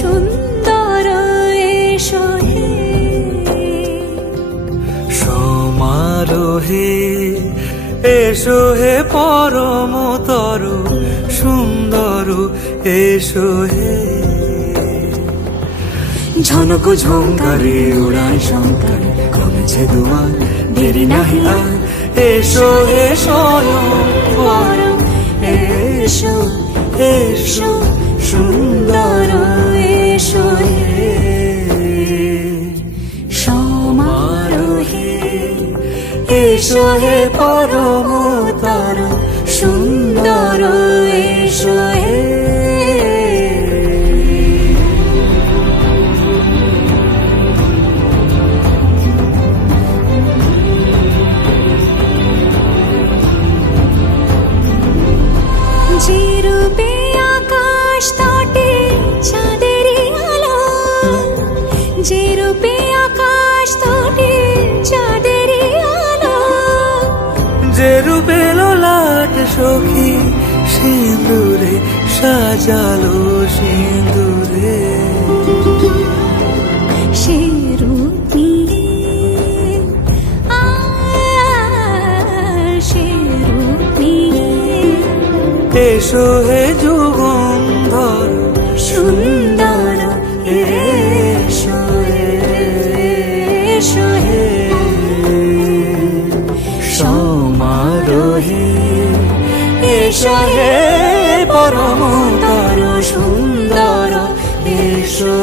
সুন্দর এসো হে সমারোহে এসো হে পরমতর সুন্দর এসো হে ঝনক ঝঙ্কারে উড়ায় শঙ্কর কমেছে দুয়ার দেরি নাহি আর এসো হে স্বয়ং পরম এসো এসো সুন্দর এসো হে সমারোহে এসো হে পরমতর সুন্দর এসো হে যে রূপে আকাশ তটে চাঁদেরই আলো যে রূপে আকাশ তটে চাঁদেরই আলো যে রূপে ললাট সখী সিঁদুরে সাজালো সিঁদুরে সে রূপ নিয়ে সে রূপ নিয়ে এসো হে যুগন্ধর সুন্দর এসো এসো হে সমারোহে এসো হে পরমতর সুন্দর এসো